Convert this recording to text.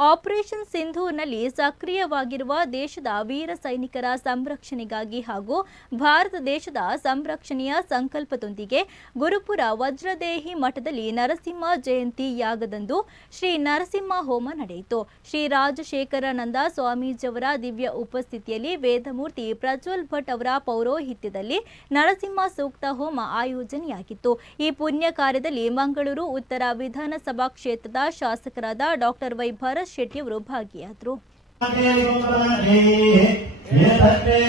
Operation ಸಿಂಧೂರ್ನಲ್ಲಿ ಸಕ್ರಿಯವಾಗಿರುವ ದೇಶದ ವೀರ ಸೈನಿಕರ ಸಂರಕ್ಷಣೆಗಾಗಿ ಹಾಗೂ ಭಾರತ ದೇಶದ ಸಂರಕ್ಷಣೆಯ ಸಂಕಲ್ಪದೊಂದಿಗೆ ಗುರುಪುರ ವಜ್ರದೇಹಿ ಮಠದಲ್ಲಿ ನರಸಿಂಹ ಜಯಂತಿ ಯಾಗದಂದು ಶ್ರೀ ನರಸಿಂಹ ಹೋಮ ನಡೆಯಿತು. ಶ್ರೀ ರಾಜಶೇಖರಾನಂದ ಸ್ವಾಮೀಜಿಯವರ ದಿವ್ಯ ಉಪಸ್ಥಿತಿಯಲ್ಲಿ ವೇದಮೂರ್ತಿ ಪ್ರಜ್ವಲ್ ಭಟ್ ಅವರ ಪೌರೋಹಿತ್ಯದಲ್ಲಿ ನರಸಿಂಹ ಸೂಕ್ತ ಹೋಮ ಆಯೋಜನೆಯಾಗಿತ್ತು. ಈ ಪುಣ್ಯ ಕಾರ್ಯದಲ್ಲಿ ಮಂಗಳೂರು ಉತ್ತರ ವಿಧಾನಸಭಾ ಕ್ಷೇತ್ರದ ಶಾಸಕರಾದ ಡಾಕ್ಟರ್ ವೈ ಭರತ್ ಶೆಟ್ಟಿಯವರು ಭಾಗಿಯಾದರು. ೇ